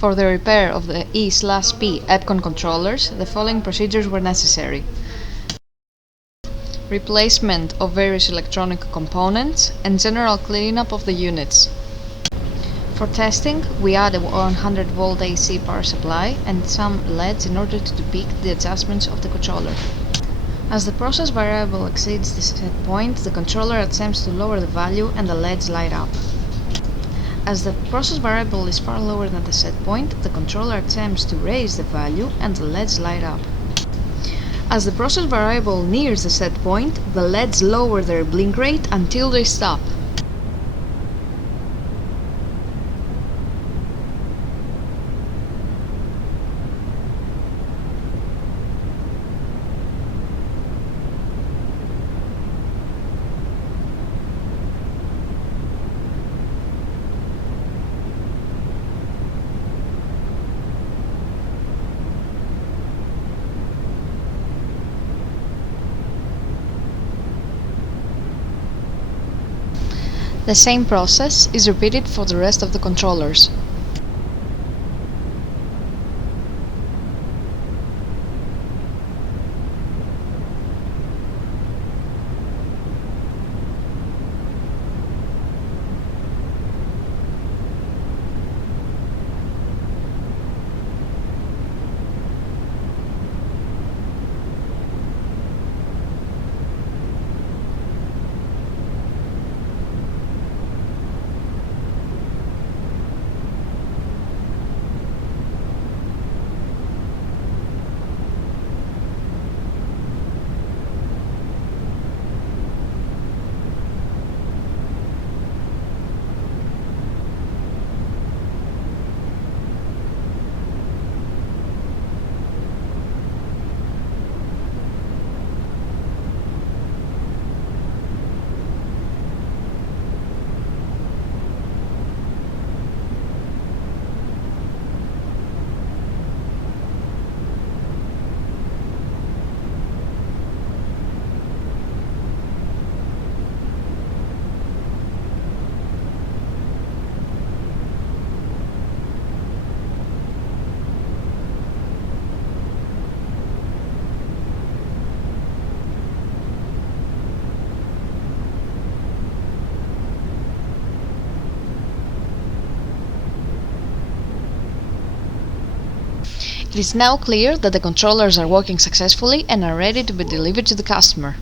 For the repair of the E/P Epcon controllers, the following procedures were necessary: replacement of various electronic components and general cleanup of the units. For testing, we add a 100 volt AC power supply and some LEDs in order to depict the adjustments of the controller. As the process variable exceeds the set point, the controller attempts to lower the value and the LEDs light up. As the process variable is far lower than the set point, the controller attempts to raise the value and the LEDs light up. As the process variable nears the set point, the LEDs lower their blink rate until they stop. The same process is repeated for the rest of the controllers. It is now clear that the controllers are working successfully and are ready to be delivered to the customer.